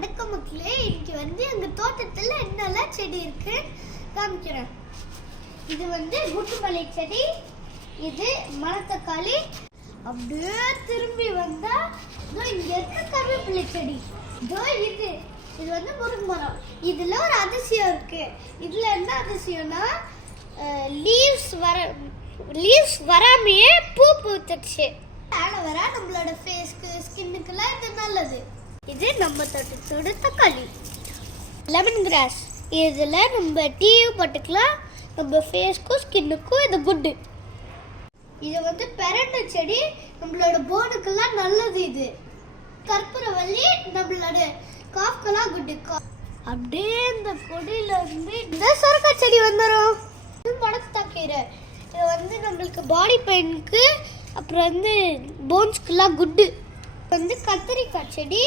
வணக்கம் மக்களே, இன்னைக்கு எங்கள் தோட்டத்தில் என்னெல்லாம் செடி இருக்கு காமிக்கிறேன். இது குட்டுமல்லி செடி, இது மணத்தக்காளி. அப்படியே திரும்பி வந்தா இங்க இருக்க கருவேப்பிலை செடி. இது முருங்கை மரம். இதுல ஒரு அதிசயம் இருக்கு. இதுல என்ன அதிசயம்னா லீவ்ஸ் வராமையே பூ பூத்துச்சு. ஆலோவேரா நம்மளோட ஃபேஸ்க்கு ஸ்கின்னுக்குலாம் இது நல்லது. இது நம்ம தோட்டத்தோட தக்காளி. லெமன் கிராஸ், இதில் நம்ம டீயும் போட்டுக்கலாம். நம்ம ஃபேஸ்க்கும் ஸ்கின்னுக்கும் இது குட்டு. இது பெரண்டை செடி, நம்மளோட போனுக்கெல்லாம் நல்லது. இது கற்பூரவள்ளி, நம்மளோட காஃப்கெல்லாம் குட்டு. அப்படியே இந்த கொடியில இருந்து இந்த சொரக்காய் செடி வந்துடும். இது மணத்தக்காளி. இது நம்மளுக்கு பாடி பெயினுக்கு, அப்புறம் போன்ஸ்க்குலாம் குட்டு. கத்திரிக்காய் செடி,